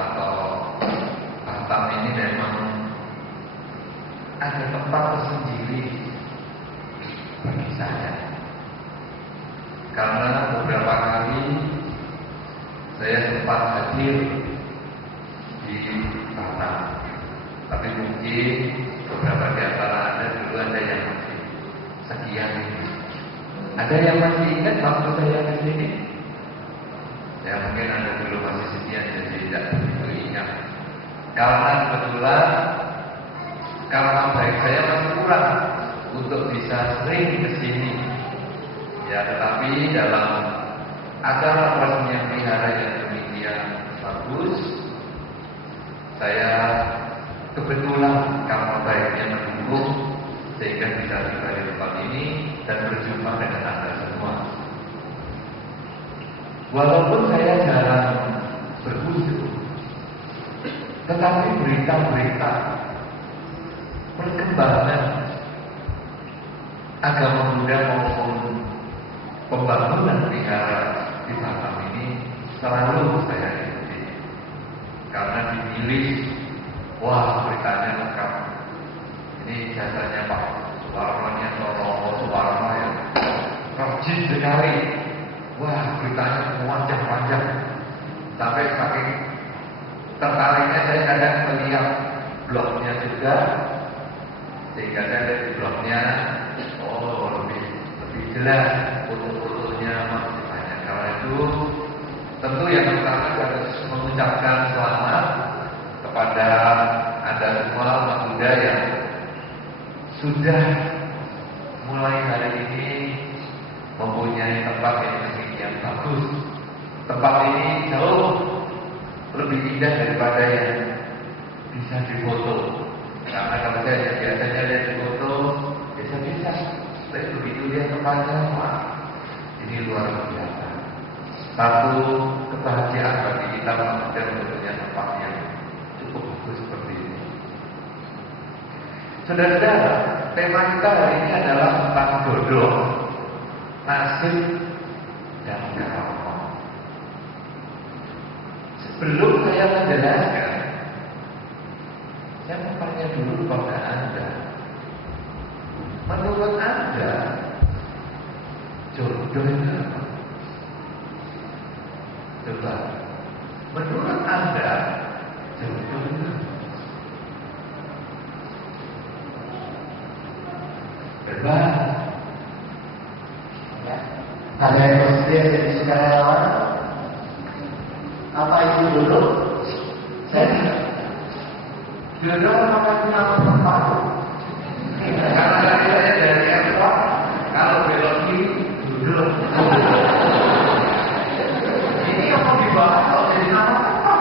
atau Batam ini memang ada tempat tersendiri bagi saya. Karena beberapa kali saya sempat hadir di Batam, tapi mungkin beberapa di antara Anda dulu ada yang masih sekian ini. Ada yang masih ingat waktu saya ke sini? Ya mungkin Anda dulu masih sekian, jadi tidak begitu ingat. Karena kebetulan karena baik saya masih kurang untuk bisa sering ke sini. Ya, tetapi dalam acara peresmian wihara yang demikian bagus, saya kebetulan karena baiknya mendukung sehingga bisa tiba di tempat ini dan berjumpa dengan Anda semua. Walaupun saya jarang berkunjung, tetapi berita-berita perkembangan agama Buddha maupun pembangunan wihara di Batam ini selalu saya ikuti. Karena dipilih, wah beritanya lengkap. Ini jasanya Pak Suwarnonya atau Suwarno yang rajin sekali. Wah beritanya panjang-panjang. Sampai saking tertariknya saya kadang melihat blognya juga, sehingga saya lihat di blognya, oh lebih jelas, foto-fotonya masih banyak. Karena itu tentu yang pertama harus mengucapkan selamat kepada Anda semua umat Buddha yang sudah mulai hari ini mempunyai tempat yang demikian bagus. Tempat ini jauh lebih indah daripada yang bisa difoto. Karena kalau saya biasanya lihat di foto biasa-biasa, tapi begitu lihat tempatnya, wah ini luar biasa. Satu kebahagiaan bagi kita manusia mempunyai tempat yang cukup bagus seperti ini. Saudara-saudara, tema kita hari ini adalah tentang jodoh, nasib, dan karma. Sebelum saya menjelaskan, saya mau tanya dulu kepada Anda. Menurut Anda, jodoh itu apa? Coba, menurut Anda, jodoh itu apa? Berbahaya. Ya. Ada yang positif jadi sukarelawan. Apa itu jodoh? Saya tidak. Jodoh maka nama tempat. Karena saya dari airport, kalau belok kiri, jodoh. Ini apa dibahas kalau jadi nama tempat?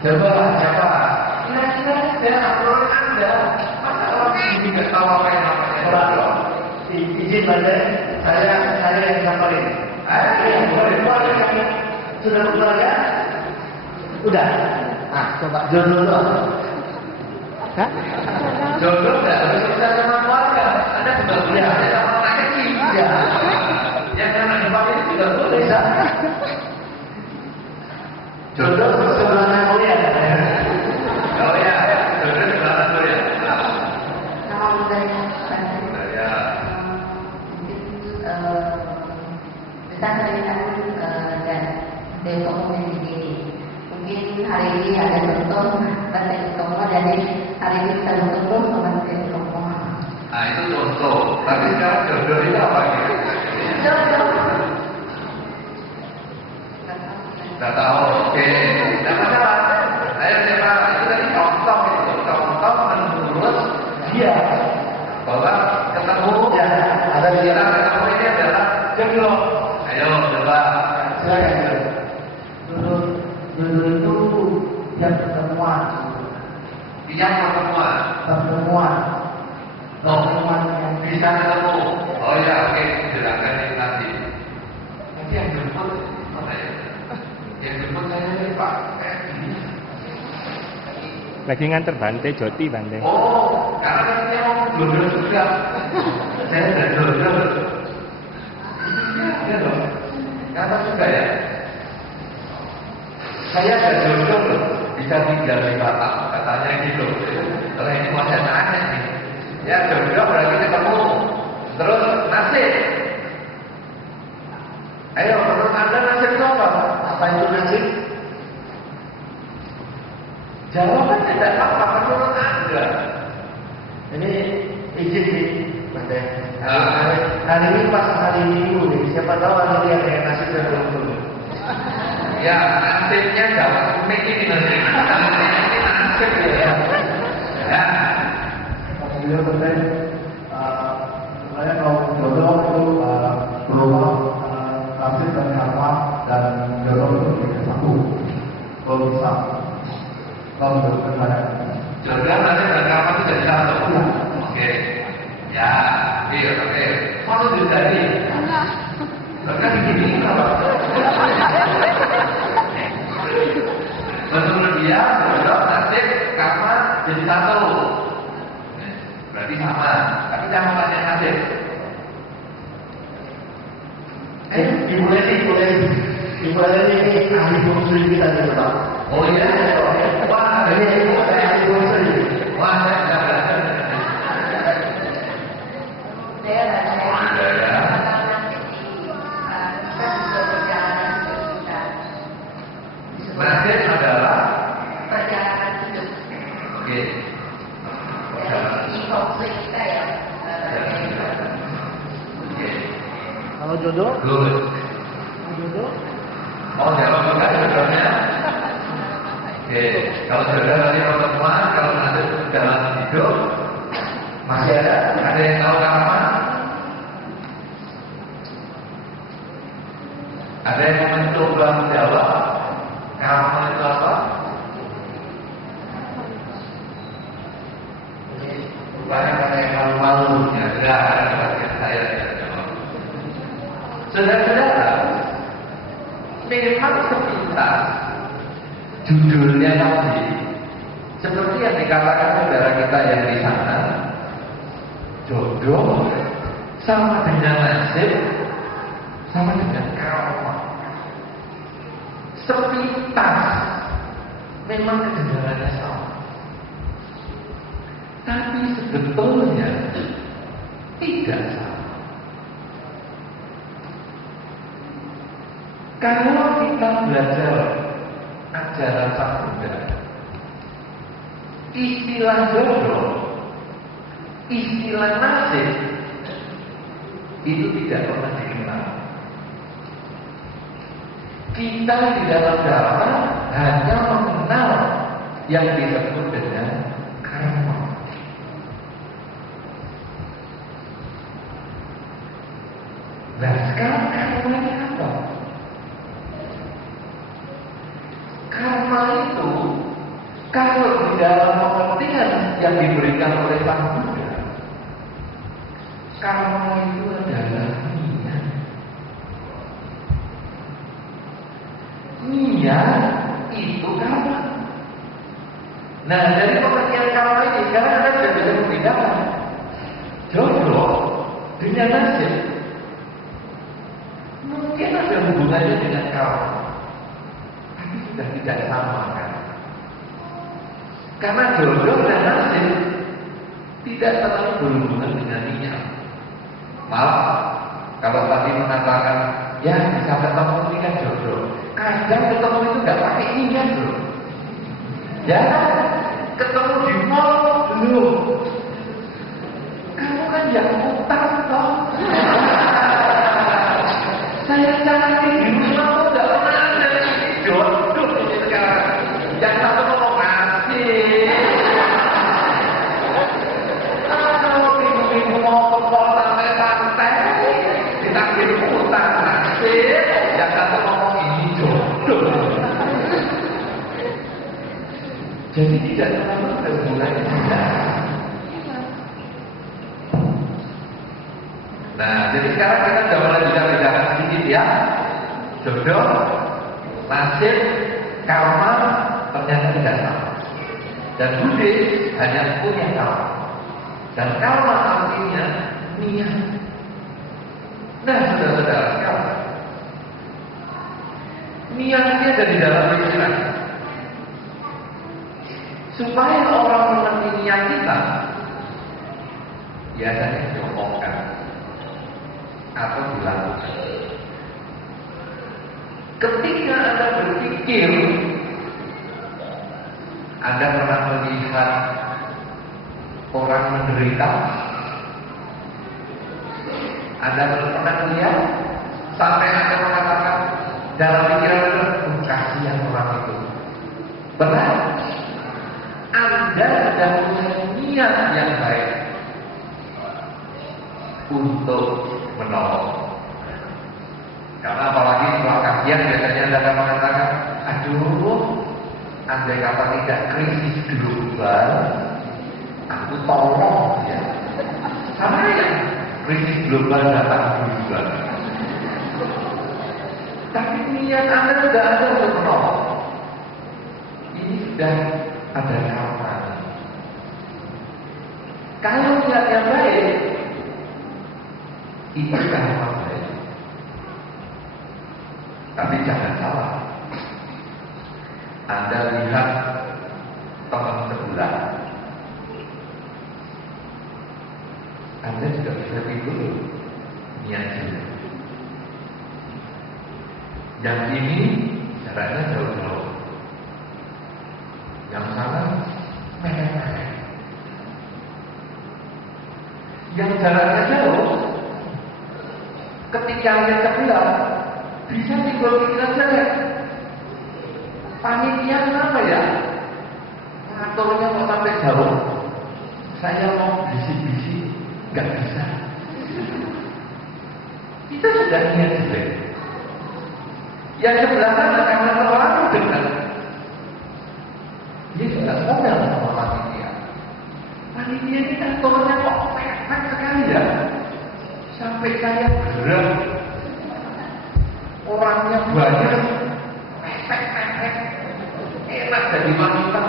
Coba, siapa? Kira-kira saya upload Anda. Masa orang ini nggak tahu apa yang namanya jodoh? Izin pada saya yang samperin. Boleh sudah keluarga? Udah. Nah, coba jodoh dulu. Hah? Jodoh nggak harus bisa sama keluarga. Anda sebagian ada sama anak kecil. Ya. Yang anak depan ini juga boleh. Jodoh sebelahnya mulia. Oh ya, jodoh sebelahnya mulia. Nama budaya. Budaya. Kita ceritakan dan Dewa di sini. Mungkin hari ini ada contoh bahasa Dewa, jadi hari ini kita bertemu sama Dewa. Nah itu contoh. Tapi sekarang jodoh itu apa gitu? Jodoh. Tidak tahu. Oke. Tidak masalah. Ayo siapa? Itu tadi contoh itu. Contoh menurut dia bahwa ketemu ya ada dia ketemu ini adalah jodoh. Ayo coba. Silakan. Jodoh itu yang pertemuan. Yang pertemuan. Pertemuan. Pertemuan yang bisa ketemu. Oh ya, oke. Silakan ini nanti. Nanti yang jemput mana ya? Yang jemput saya ini Pak. Lagi nganter Bante, Joti Bante. Oh, karena saya mau jodoh juga. Saya sudah jodoh. Iya dong. Kata juga ya. Saya ada jodoh loh, bisa tinggal di Batak, katanya gitu. Kalau ini mau saya tanya nih, ya jodoh berarti ketemu, terus nasib. Ayo, menurut Anda nasib itu apa? Apa itu nasib? Jawaban tidak apa menurut Anda. Ini izin nih, Mas Teh. Hari ini pas hari Minggu nih, siapa tahu ada yang kayak nasib dan belum. Ya, nasibnya dapat unik ini nanti. Ini nasib ya. Ya. Beliau Teh, saya kalau jodoh itu berubah nasib dan karma dan jodoh itu menjadi satu. Kalau bisa, kalau menurut saya. Jodoh nasib dan karma itu jadi satu. Oke. Ya, iya, oke. Mau jadi. Kan begini apa? Menurut dia, jodoh, nasib, karma jadi satu. Berarti sama. Tapi jangan tanya nasib. Ibu Leni ini ahli fungsi kita nih Pak. Oh iya? Wah, Ini ahli fungsi. wah, saya tidak belajar. Saya Ada ya. Nasib adalah perjalanan hidup. oke. Dari fungsi kita ya. Oke. Kalau jodoh, Good. Mau jawab juga jodohnya? Oke. Kalau jodoh nanti pertemuan, kalau nasib dalam hidup masih ada yang tahu karma? Ada yang mau mencoba menjawab karma itu apa? Rupanya pada yang malu-malu ya, tidak ada bagian saya tidak jawab. Saudara-saudara, memang sepintas judulnya tadi seperti yang dikatakan saudara kita yang di sana, jodoh sama dengan nasib sama dengan karma. Sepintas memang kedengarannya sama, tapi sebetulnya tidak sama. Kalau kita belajar ajaran Sang Buddha, istilah jodoh, istilah nasib itu tidak pernah dikenal. Kita di dalam Dharma hanya mengenal yang disebut dengan karma. Nah, sekarang karma ini apa? Karma itu kalau di dalam pengertian yang diberikan oleh Sang Buddha, karma itu adalah niat. Niat itu karma. Nah, dari pengertian karma ini sekarang Anda sudah bisa membedakan jodoh dengan nasib. Mungkin ada hubungannya dengan karma, tapi sudah tidak sama kan? Karena jodoh dan nasib tidak terlalu berhubungan dengan niat. Malah kalau tadi mengatakan ya bisa ketemu ini kan jodoh, kadang ketemu itu nggak pakai niat loh. Ya ketemu di mall belum. Kamu kan yang utang toh. Saya cari di rumah kok nggak pernah ada ini jodoh ini sekarang. Yang satu ngomong asik. Kalau minggu-minggu mau ke mall sampai pantai, ditagih utang asik. Yang satu ngomong ini jodoh. Jadi tidak terlalu ada hubungannya tidak. Nah, jadi sekarang kita sudah mulai bisa bedakan sedikit ya. Jodoh, nasib, karma ternyata tidak sama. Dan Buddhis hanya punya karma. Dan karma artinya niat. Nah, saudara-saudara sekalian, Niatnya ada di dalam pikiran. Supaya orang mengerti niat kita, biasanya diomongkan atau dilakukan. Ketika Anda berpikir, Anda pernah melihat orang menderita, Anda pernah melihat sampai Anda mengatakan dalam pikiran Anda, kasihan orang itu. Benar? Anda sudah punya niat yang baik untuk menolong. Karena apalagi setelah kasihan biasanya Anda akan mengatakan, aduh, andai kata tidak krisis global, aku tolong ya. Sama ya, krisis global datang duluan. Tapi niat Anda sudah ada untuk menolong. Ini sudah ada karma. Kalau niat yang baik, itu karma baik. Tapi jangan salah. Anda lihat teman sebelah, Anda juga bisa tidur niat jelek. Yang ini jaraknya jauh-jauh, yang sana merah-merah. Yang jaraknya jauh, ketika lihat sebelah, bisa timbul pikiran jelek. Panitia kenapa ya? Ngaturnya mau sampai jauh. Saya mau bisik-bisik, nggak bisa. Itu sudah niat jelek. Yang sebelah sana karena terlalu dekat, dia sudah ngomel sama panitia. Panitia ini ngaturnya kok perfect sekali ya. Sampai saya geram. Orangnya banyak, perfect, enak jadi wanita.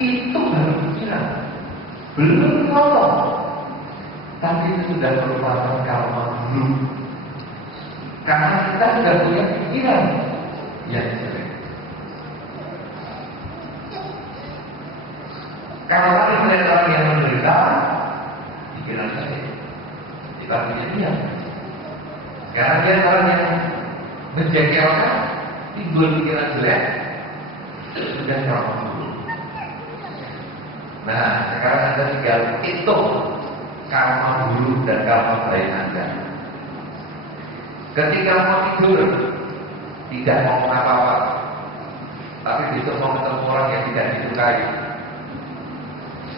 Itu baru pikiran, belum ngomong, tapi itu sudah merupakan karma dulu. Karena kita sudah punya pikiran yang jelek. Kalau kami melihat orang yang menderita, pikiran saya kita punya niat. Sekarang dia orang yang menjengkelkan, timbul pikiran jelek, sudah karma dulu. Nah, sekarang Anda tinggal hitung karma dulu dan karma baik Anda. Ketika mau tidur, tidak mau apa-apa, tapi besok mau ketemu orang yang tidak disukai.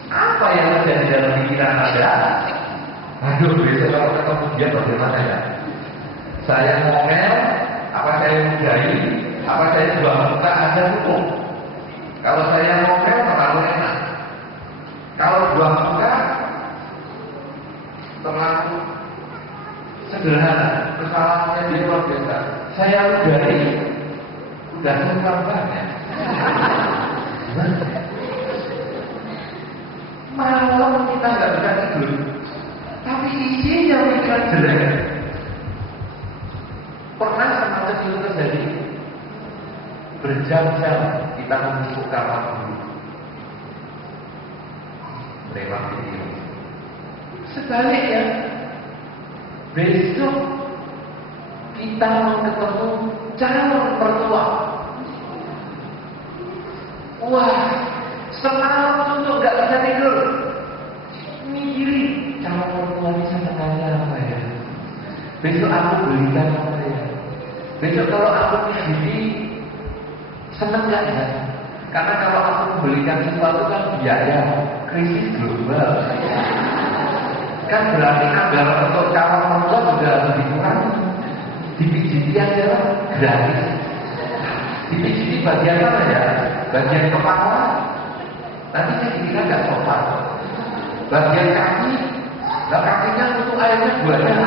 Apa yang terjadi dalam pikiran Anda? Aduh, besok kalau ketemu dia bagaimana ya? Saya ngomel, apa saya mudahi, apa saya jual muka Anda hukum. Kalau saya ngomel terlalu enak. Kalau buah muka terlalu sederhana, kesalahannya dia luar biasa. Saya udah sungkan banget. Malam kita nggak bisa tidur, tapi isinya pikiran jelek. Pernah sama kecil terjadi berjam-jam kita mengumpul kamar dulu. Lewat video. Sebaliknya, besok kita mau ketemu calon mertua. Wah, semalam untuk nggak bisa tidur, mikirin calon mertua ini sebenarnya apa ya? Besok aku belikan apa ya? Besok kalau aku begini, seneng nggak ya? Karena kalau aku membelikan sesuatu kan biaya, krisis global. Kan berarti anggaran untuk calon mertua sudah lebih kurang. Dipijiti aja lah, gratis. Dipijiti bagian mana ya? Bagian kepala. Nanti saya dikira nggak sopan. Bagian kaki, nah kakinya untuk airnya banyak.